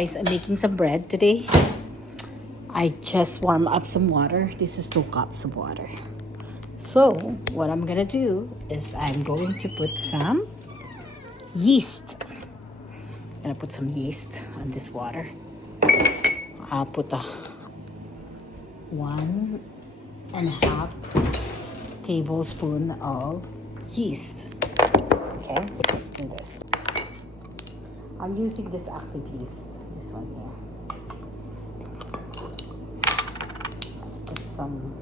Guys, I'm making some bread today. I just warm up some water. This is 2 cups of water. So what I'm gonna do is I'm going to put some yeast. I'm gonna put some yeast on this water. I'll put a 1.5 tablespoon of yeast. Okay, let's do this. I'm using this active yeast, this one here. Let's put some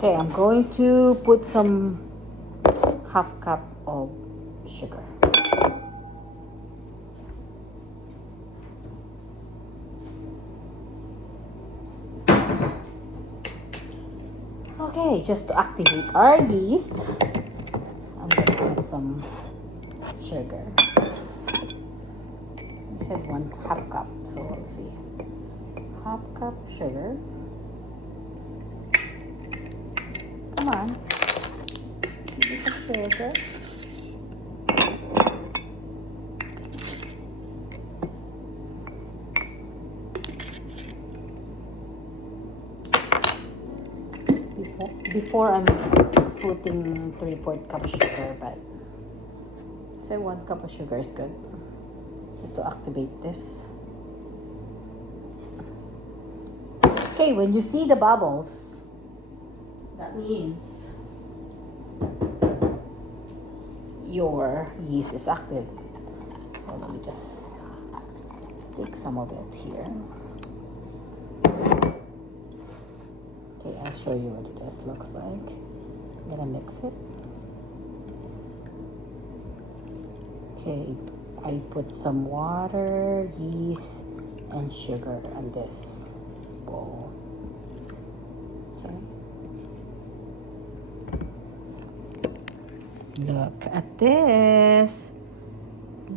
Okay, I'm going to put some 1/2 cup of sugar. Okay, just to activate our yeast, I'm going to add some sugar. I said 1/2 cup, so let's see. 1/2 cup sugar. Come on. Give me some sugar. Before I'm putting 3/4 cup sugar, but say 1 cup of sugar is good. Just to activate this. Okay, when you see the bubbles, that means your yeast is active. So let me just take some of it here. Okay, I'll show you what this looks like. I'm gonna mix it. Okay, I put some water, yeast, and sugar on this bowl. Okay. Look at this.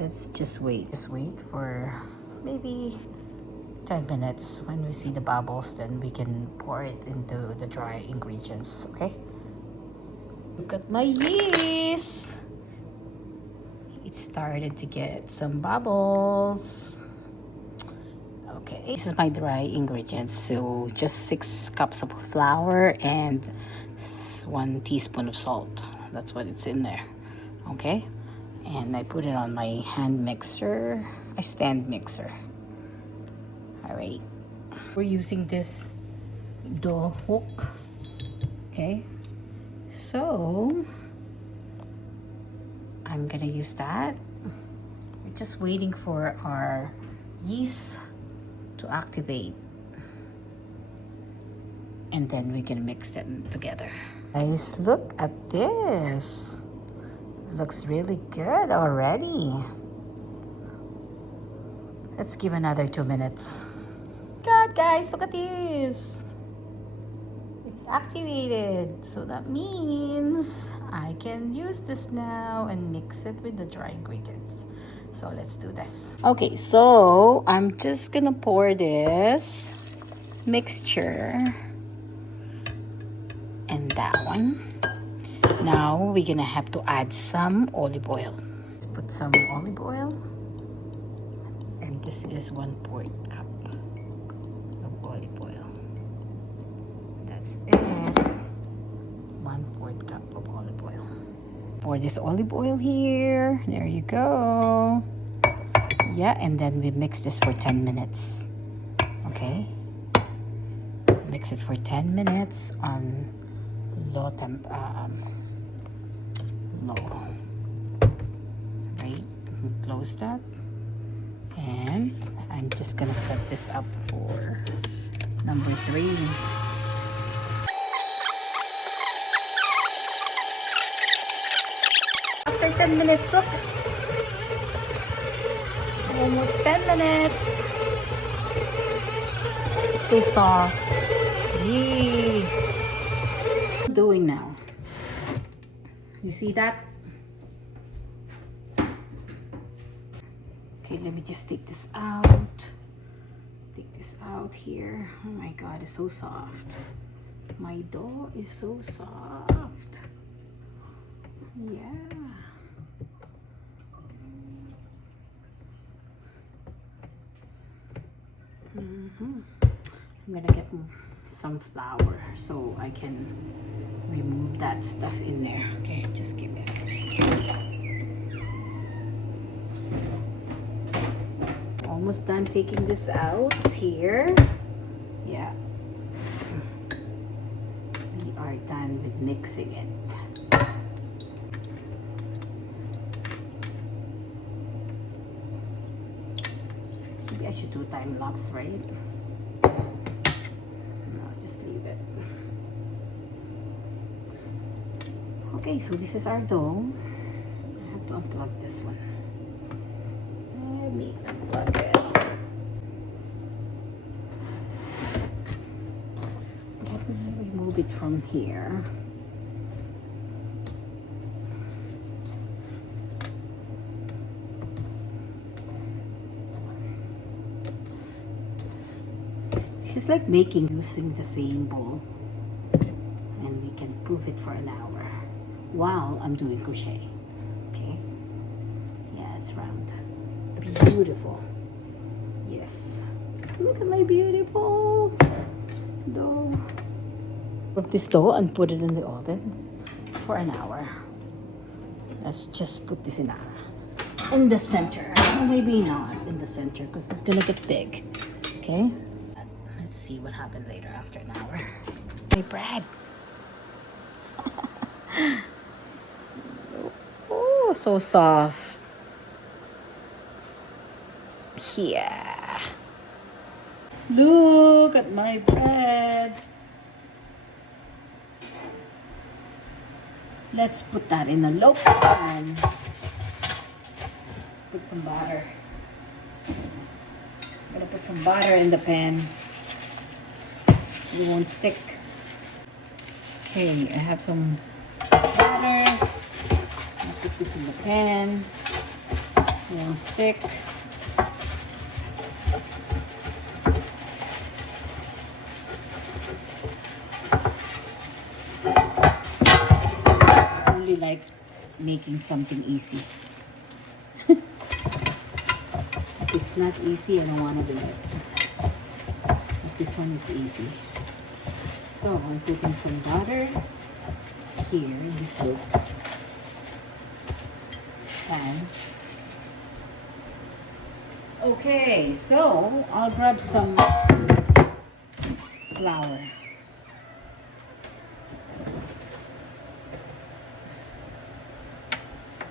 Let's just wait. Just wait for maybe 10 minutes. When we see the bubbles, then we can pour it into the dry ingredients, okay? Look at my yeast. It started to get some bubbles. Okay, this is my dry ingredients. So just 6 cups of flour and 1 teaspoon of salt. That's what it's in there, okay? And I put it on my hand mixer, a stand mixer. All right, we're using this dough hook. Okay, so I'm gonna use that. We're just waiting for our yeast to activate, and then we can mix them together. Guys, look at this. It looks really good already. Let's give another 2 minutes. God, guys, look at this. It's activated. So that means I can use this now and mix it with the dry ingredients. So let's do this. Okay, so I'm just gonna pour this mixture and that one. Now we're gonna have to add some olive oil. Let's put some olive oil. And this is 1/4 cup. Olive oil. That's it. 1/4 cup of olive oil. Pour this olive oil here. There you go. Yeah, and then we mix this for 10 minutes. Okay. Mix it for 10 minutes on low temp. Low. Right. Close that. And I'm just gonna set this up for number 3. After 10 minutes, look. Almost 10 minutes. So soft. Yay. doing now. You see that? Okay, let me just take this out. Take this out here. Oh my god, it's so soft. My dough is so soft. Yeah. I'm gonna get some flour so I can remove that stuff in there. Okay, just give me a second. Almost done taking this out here. Yeah. We are done with mixing it. Maybe I should do time lapse, right? No, just leave it. Okay, so this is our dough. I have to unplug this one. Let me unplug it. Let me remove it from here. It's like baking using the same bowl, and we can proof it for an hour while I'm doing crochet. Okay, yeah, it's round. Beautiful. Yes, look at my beautiful dough. Put this dough and put it in the oven for an hour. Let's just put this in the center, or maybe not in the center because it's gonna get big. Okay, let's see what happened later after an hour. My bread. Oh, so soft. Yeah. Look at my bread. Let's put that in a loaf pan. Let's put some butter. I'm gonna put some butter in the pan. It won't stick. Okay, I have some butter. I'll put this in the pan. It won't stick. I only like making something easy. If it's not easy, I don't want to do it. But this one is easy. So I'm putting some butter here in this loaf pan. Okay, so I'll grab some flour.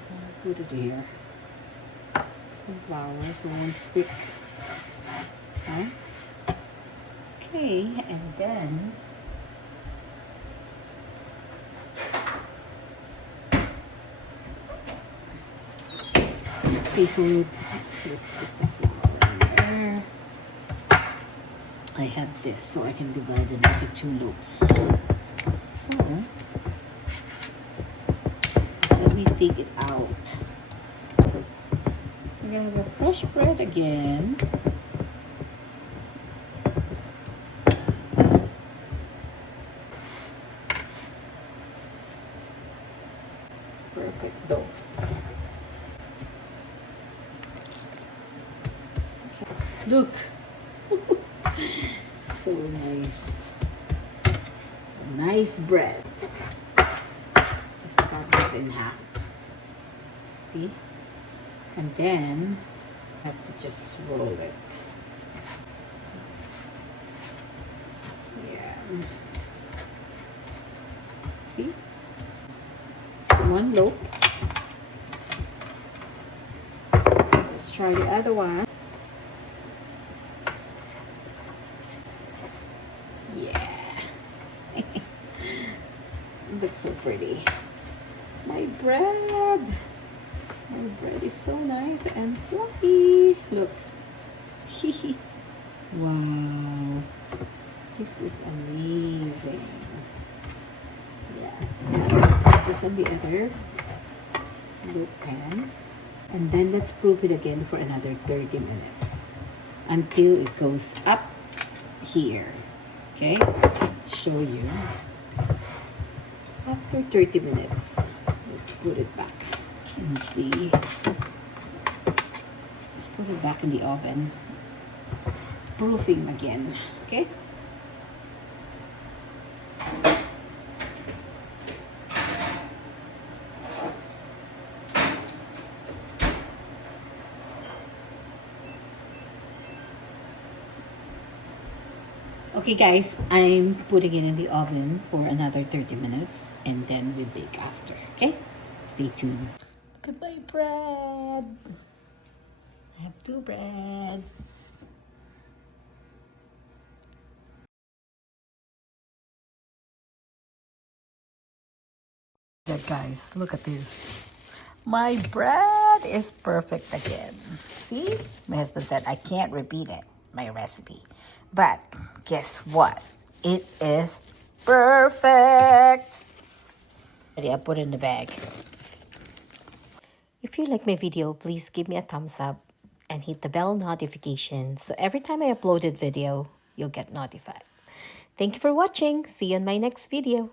I'll put it here. Some flour so it won't stick. Huh? Okay, and then okay, so let's put the flour in there. I have this, so I can divide it into 2 loaves. So let me take it out. We're gonna have a fresh bread again. Perfect dough. Okay. Look. So nice. Nice bread. Just cut this in half. See? And then I have to just roll it. Yeah. See? It's 1 loaf. Let's try the other one. Yeah. Looks so pretty. My bread. My bread is so nice and fluffy. Look. Wow. This is amazing. this on the other loaf pan. And then let's proof it again for another 30 minutes until it goes up here. Okay, show you. After 30 minutes, let's put it back in the oven. Proofing again. Okay. Okay guys, I'm putting it in the oven for another 30 minutes and then we bake after, okay? Stay tuned. Goodbye bread. I have 2 breads. Yeah guys, look at this. My bread is perfect again. See? My husband said I can't repeat it, my recipe. But guess what? It is perfect. I put it in the bag. If you like my video, please give me a thumbs up and hit the bell notification so every time I uploaded video, you'll get notified. Thank you for watching. See you in my next video.